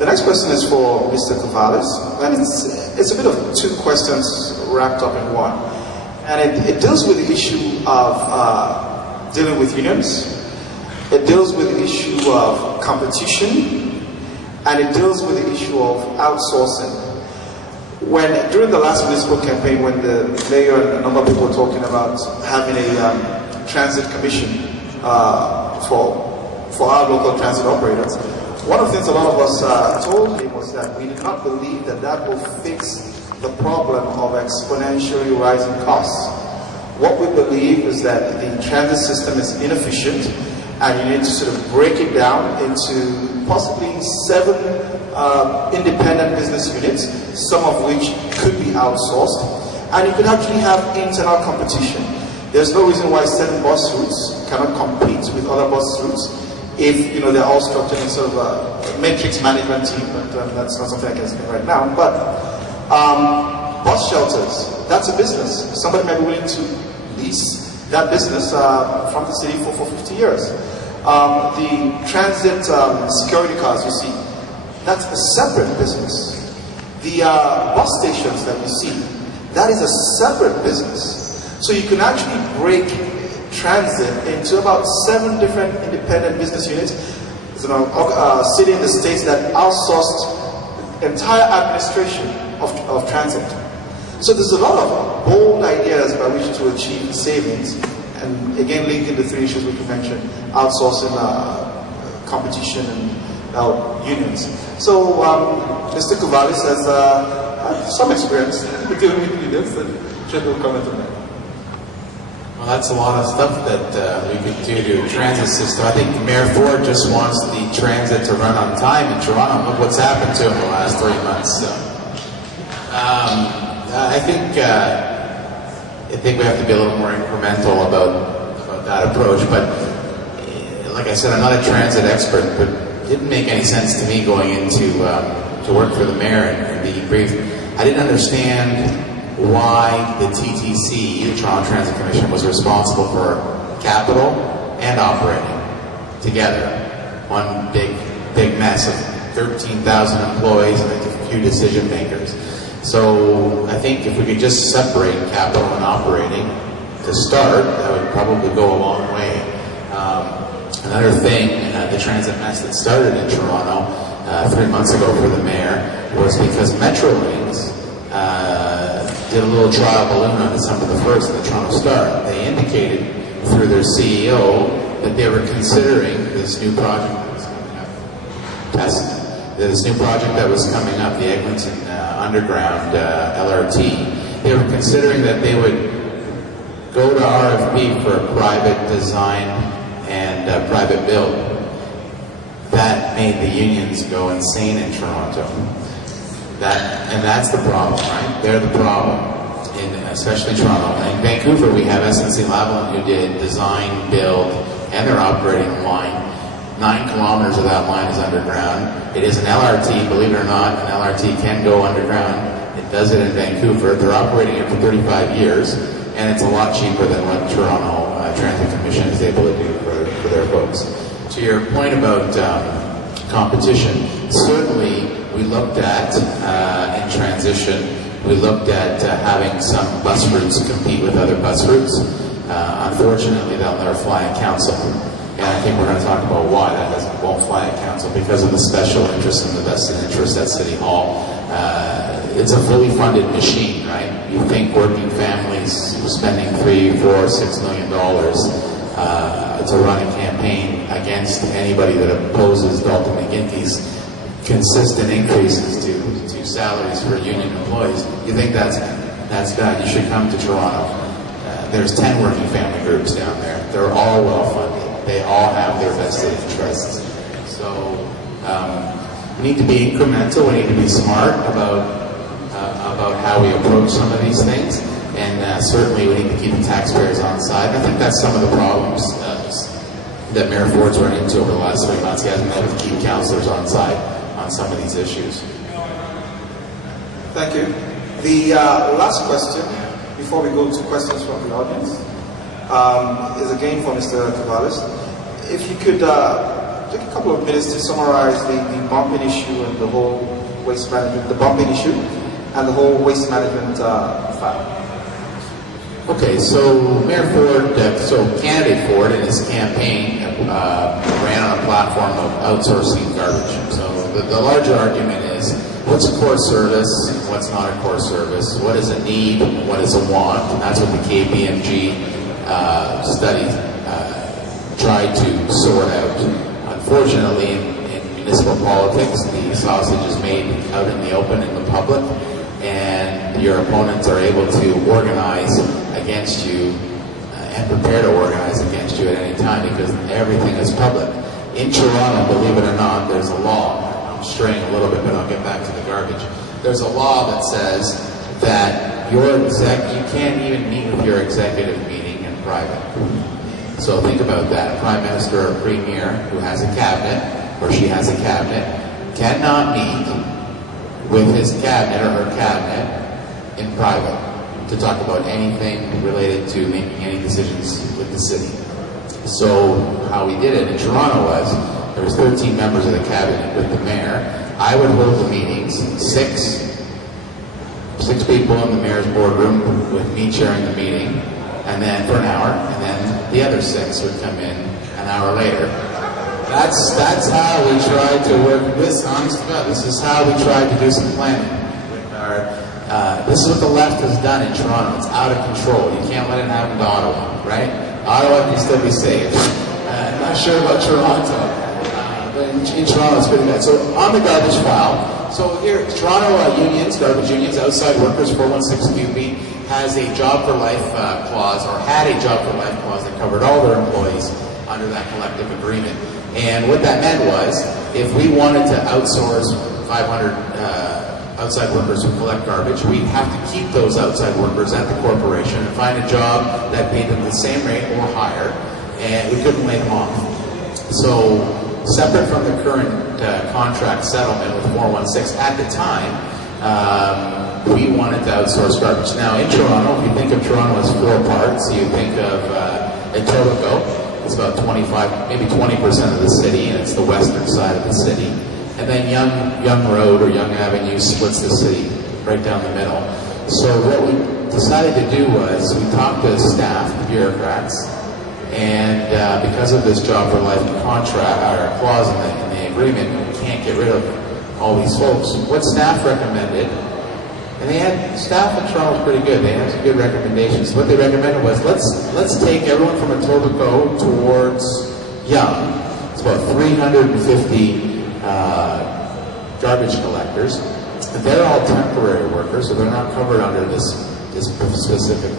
The next question is for Mr. Kouvalis, and it's a bit of two questions wrapped up in one. And it deals with the issue of dealing with unions, it deals with the issue of competition, and it deals with the issue of outsourcing. During the last municipal campaign, when the mayor and a number of people were talking about having a transit commission for our local transit operators, one of the things a lot of us told him was that we did not believe that that will fix the problem of exponentially rising costs. What we believe is that the transit system is inefficient, and you need to sort of break it down into possibly 7 independent business units, some of which could be outsourced, and you could actually have internal competition. There's no reason why 7 bus routes cannot compete with other bus routes if they're all structured in sort of a matrix management team, but that's not something I can say right now. But bus shelters, that's a business. Somebody might be willing to lease that business from the city for 50 years. The transit security cars you see, that's a separate business. The bus stations that you see, that is a separate business. So you can actually break transit into about 7 different independent business units. There's a city in the States that outsourced entire administration of transit. So there's a lot of bold ideas by which to achieve savings, and again linking the 3 issues we mentioned: outsourcing, competition, and unions. So Mr. Kouvalis has some experience dealing with unions, and should will comment on that. Well, that's a lot of stuff that we could do to a transit system. I think Mayor Ford just wants the transit to run on time in Toronto. Look what's happened to him the last 3 months. So, I think we have to be a little more incremental about that approach. But like I said, I'm not a transit expert, but it didn't make any sense to me going into to work for the mayor and being briefed. I didn't understand why the TTC, the Toronto Transit Commission, was responsible for capital and operating together. One big mess of 13,000 employees and a few decision makers. So I think if we could just separate capital and operating to start, that would probably go a long way. Another thing, the transit mess that started in Toronto 3 months ago for the mayor was because Metrolinx did a little trial balloon on December the 1st at the Toronto Star. They indicated through their CEO that they were considering this new project that was coming up. This new project that was coming up, the Eglinton Underground LRT. They were considering that they would go to RFP for a private design and private build. That made the unions go insane in Toronto. And that's the problem, right? They're the problem, especially Toronto. In Vancouver, we have SNC-Lavalin who did design, build, and they're operating a line. 9 kilometers of that line is underground. It is an LRT, believe it or not, an LRT can go underground. It does it in Vancouver. They're operating it for 35 years, and it's a lot cheaper than what Toronto Transit Commission is able to do for their folks. To your point about competition, certainly we looked at, in transition, we looked at having some bus routes compete with other bus routes. Unfortunately, they'll never fly in council. And I think we're going to talk about why that won't fly in council, because of the special interest and the vested interest at City Hall. It's a fully funded machine, right? You think working families spending $3, $4, $6 million to run a campaign against anybody that opposes Dalton McGuinty's consistent increases to salaries for union employees. You think that's bad? You should come to Toronto. There's 10 working family groups down there. They're all well funded. They all have their vested interests. So we need to be incremental. We need to be smart about how we approach some of these things. And certainly we need to keep the taxpayers on side. I think that's some of the problems that Mayor Ford's run into over the last 3 months. He hasn't been able to keep councillors on side on some of these issues. Thank you. The last question, before we go to questions from the audience, is again for Mr. Kouvalis. If you could take a couple of minutes to summarize the bumping issue and the whole waste management, the bumping issue and the whole waste management file. Okay, so Mayor Ford, candidate Ford in his campaign ran on a platform of outsourcing garbage. So the larger argument is, what's a core service and what's not a core service? What is a need? What is a want? And that's what the KPMG study tried to sort out. Unfortunately, in municipal politics, the sausage is made out in the open in the public, and your opponents are able to organize against you and prepare to organize against you at any time because everything is public. In Toronto, believe it or not, there's a law. I'm straying a little bit, but I'll get back to the garbage. There's a law that says that you can't even meet with your executive meeting in private. So think about that. A prime minister or premier who has a cabinet, or she has a cabinet, cannot meet with his cabinet or her cabinet in private to talk about anything related to making any decisions with the city. So how we did it in Toronto was, there was 13 members of the cabinet with the mayor. I would hold the meetings, six people in the mayor's boardroom with me chairing the meeting, and then for an hour, and then the other six would come in an hour later. That's how we tried to work this. Honest to God, this is how we tried to do some planning. This is what the left has done in Toronto. It's out of control. You can't let it happen to Ottawa, right? Ottawa can still be saved. I'm not sure about Toronto, but in Toronto it's pretty bad. So on the garbage file, so here, Toronto unions, garbage unions, outside workers, 416 QB, has a job for life clause, or had a job for life clause that covered all their employees under that collective agreement. And what that meant was, if we wanted to outsource 500 outside workers who collect garbage, we'd have to keep those outside workers at the corporation and find a job that paid them the same rate or higher, and we couldn't lay them off. So, separate from the current contract settlement with 416, at the time, we wanted to outsource garbage. Now, in Toronto, if you think of Toronto as four parts, you think of Etobicoke, it's about 25, maybe 20% of the city, and it's the western side of the city. And then Young Road or Young Avenue splits the city right down the middle. So what we decided to do was we talked to staff, the bureaucrats, and because of this job for life contract or clause in the agreement, we can't get rid of all these folks. What staff recommended, and staff in Toronto was pretty good. They had some good recommendations. What they recommended was let's take everyone from Etobicoke towards Young. It's about 350. Garbage collectors. They're all temporary workers, so they're not covered under this specific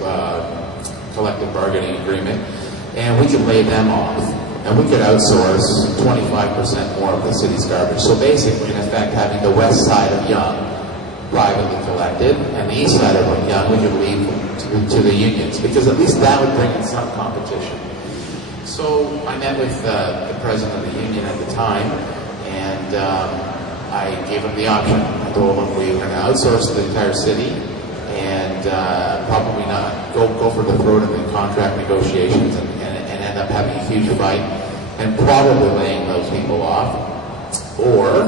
collective bargaining agreement. And we could lay them off, and we could outsource 25% more of the city's garbage. So basically, in effect, having the west side of Young privately collected, and the east side of Young we could leave to the unions, because at least that would bring in some competition. So I met with the president of the union at the time, and I gave him the option. I told him we were going to outsource the entire city and probably not go for the throat in the contract negotiations and end up having a huge fight and probably laying those people off. Or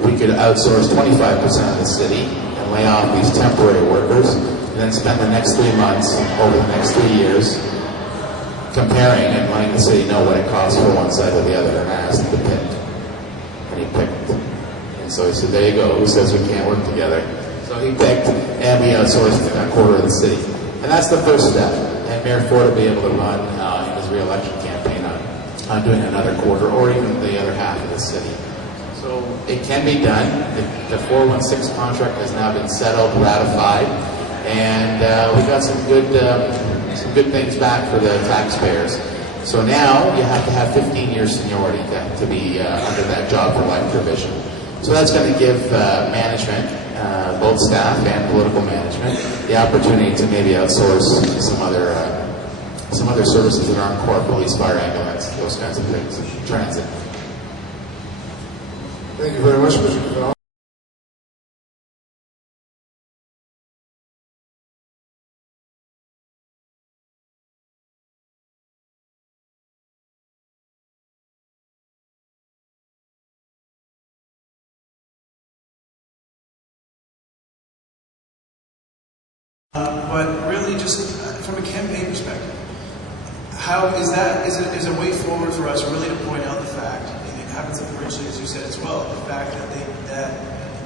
we could outsource 25% of the city and lay off these temporary workers and then spend the next 3 months over the next 3 years comparing and letting the city know what it costs for one side or the other. And I asked him to pick. And he picked. And so he said, there you go. Who says we can't work together? So he picked, and we outsourced a quarter of the city. And that's the first step. And Mayor Ford will be able to run in his re-election campaign on doing another quarter or even the other half of the city. So it can be done. The 416 contract has now been settled, ratified, and we got some good things back for the taxpayers. So now you have to have 15 years seniority to be under that job for life provision. So that's going to give management, both staff and political management, the opportunity to maybe outsource some other services that aren't core, police, fire, ambulance, those kinds of things, transit. Thank you very much, Mr. Kouvalis. But really, just from a campaign perspective, how is that? Is a way forward for us really to point out the fact, and it happens originally, as you said as well, the fact that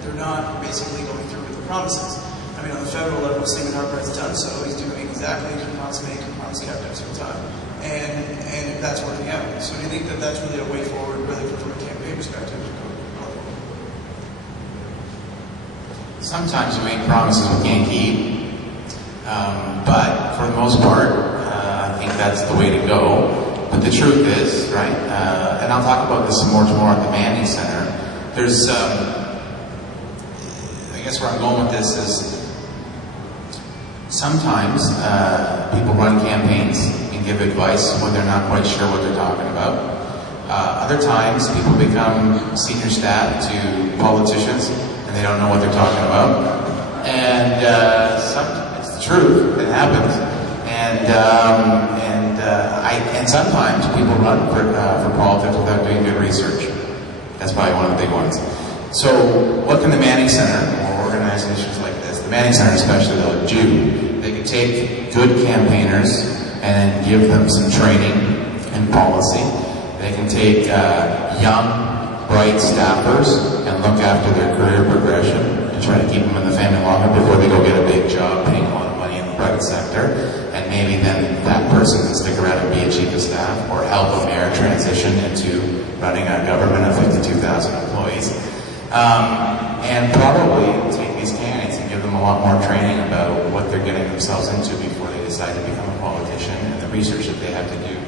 they're not basically going through with the promises. I mean, on the federal level, Stephen Harper has done so. He's doing exactly what he promised to make, and promised kept every single time, and that's working out. So do you think that that's really a way forward, really from a campaign perspective? Sometimes we make promises we can't keep, but for the most part, I think that's the way to go. But the truth is, right, and I'll talk about this some more tomorrow at the Manning Center, there's, I guess where I'm going with this is, sometimes people run campaigns and give advice when they're not quite sure what they're talking about. Other times, people become senior staff to politicians and they don't know what they're talking about. And it's the truth. It happens. And sometimes people run for politics without doing good research. That's probably one of the big ones. So what can the Manning Center, or organizations like this, the Manning Center especially, though, do? They can take good campaigners and then give them some training and policy. They can take young, bright staffers and look after their career progression and try to keep them in the family longer before they go get a big job paying a lot of money in the private sector. And maybe then that person can stick around and be a chief of staff or help a mayor transition into running a government of 52,000 employees. And probably take these candidates and give them a lot more training about what they're getting themselves into before they decide to become a politician and the research that they have to do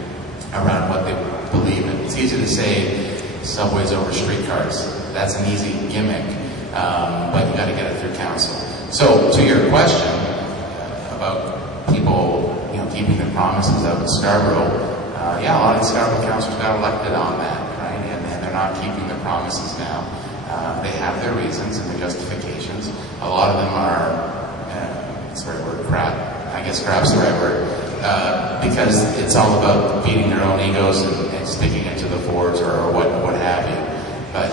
around what they believe in. It's easy to say subways over streetcars. That's an easy gimmick, but you got to get it through council. So to your question about people, keeping their promises out in Scarborough, yeah, a lot of the Scarborough councillors got elected on that, right? And they're not keeping their promises now. They have their reasons and their justifications. A lot of them are, it's the right word, crap. I guess crap's the right word. Because it's all about feeding their own egos and sticking into the forwards or what have you. But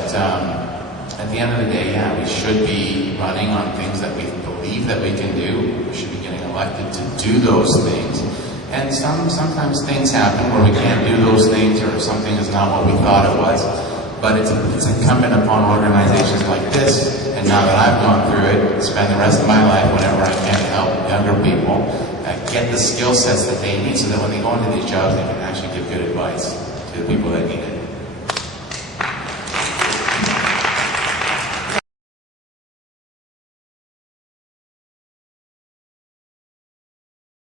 at the end of the day, yeah, we should be running on things that we believe that we can do. We should be getting elected to do those things. And sometimes things happen where we can't do those things or something is not what we thought it was. But it's incumbent upon organizations like this, and now that I've gone through it, spend the rest of my life whenever I can to help younger people get the skill sets that they need so that when they go into these jobs, they can actually give good advice to the people that need